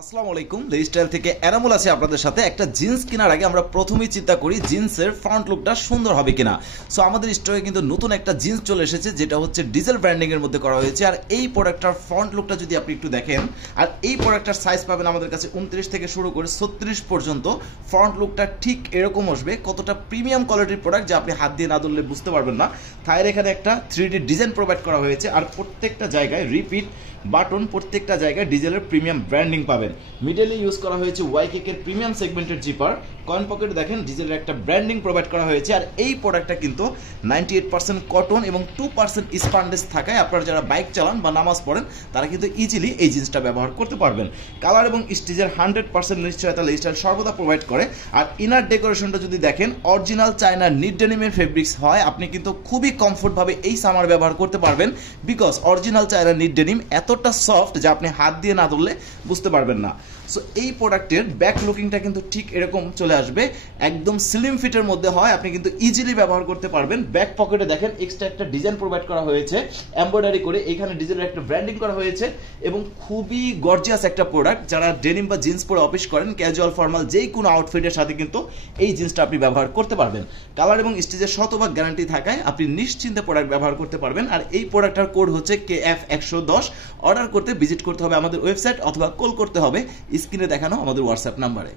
আসসালামু আলাইকুম, লেইস্টাইল থেকে এনামুল আছে আপনাদের সাথে। একটা জিন্স কেনার আগে আমরা প্রথমেই চিন্তা করি জিন্সের ফ্রন্ট লুকটা সুন্দর হবে কিনা। সো আমাদের স্টকে কিন্তু নতুন একটা জিন্স চলে এসেছে, যেটা হচ্ছে ডিজেল ব্র্যান্ডিং এর মধ্যে করা হয়েছে। আর এই প্রোডাক্টটার ফ্রন্ট লুকটা যদি আপনি একটু দেখেন, আর এই প্রোডাক্টটার সাইজ পাবেন আমাদের কাছে 29 থেকে শুরু করে 36 পর্যন্ত। ফ্রন্ট লুকটা ঠিক এরকম আসবে, কতটা প্রিমিয়াম কোয়ালিটির প্রোডাক্ট যা আপনি হাত দিয়ে না ধরলে বুঝতে পারবেন না। থায়ের এখানে একটা 3D ডিজাইন প্রোভাইড করা হয়েছে, আর প্রত্যেকটা জায়গায় রিপিট বাটন, প্রত্যেকটা জায়গায় ডিজেলের প্রিমিয়াম ব্র্যান্ডিং পাবেন। মিডলে ইউজ করা হয়েছে ওয়াইকেকের প্রিমিয়াম সেগমেন্টের জিপার। কয়েন পকেট দেখেন ডিজেলের একটা ব্র্যান্ডিং প্রোভাইড করা হয়েছে। আর এই প্রোডাক্টটা কিন্তু 98% কটন এবং 2% স্পান্ডেজ থাকায় আপনারা যারা বাইক চালান বা নামাজ পড়েন তারা কিন্তু ইজিলি এই জিনিসটা ব্যবহার করতে পারবেন। কালার এবং স্টিচের 100% নিশ্চয়তা লেইস্টাইল সর্বদা প্রোভাইড করে। আর ইনার ডেকোরেশনটা যদি দেখেন, অরিজিনাল চায়না নিট ডেনিমের ফেব্রিক্স হয়, আপনি কিন্তু খুবই কমফোর্টভাবে এই সামার ব্যবহার করতে পারবেন। Because original China NEET denim এতটা সফট যা আপনি হাত দিয়ে না ধরলে বুঝতে পারবেন না। সো এই প্রোডাক্টের ব্যাক লুকিংটা কিন্তু ঠিক এরকম চলে আসবে, একদম স্লিম ফিটের মধ্যে হয়, আপনি কিন্তু ইজিলি ব্যবহার করতে পারবেন। ব্যাক পকেটে দেখেন এক্সট্রা একটা ডিজাইন প্রোভাইড করা হয়েছে এমব্রয়ডারি করে, এখানে ডিজাইনের একটা ব্র্যান্ডিং করা হয়েছে এবং খুবই গর্জিয়াস একটা প্রোডাক্ট। যারা ডেনিম বা জিন্স পরে অফিস করেন, ক্যাজুয়াল ফর্মাল যেই কোনো আউটফিটের সাথে কিন্তু এই জিন্সটা আপনি ব্যবহার করতে পারবেন। কালার এবং স্টিচের শতভাগ গ্যারান্টি থাকায় আপনি নিশ্চিন্তে প্রোডাক্ট ব্যবহার করতে পারবেন। আর এই প্রোডাক্টটার কোড হচ্ছে KF110। অর্ডার করতে ভিজিট করতে হবে আমাদের ওয়েবসাইট অথবা কল করতে হবে স্ক্রিনে দেখানো আমাদের হোয়াটসঅ্যাপ নাম্বারে।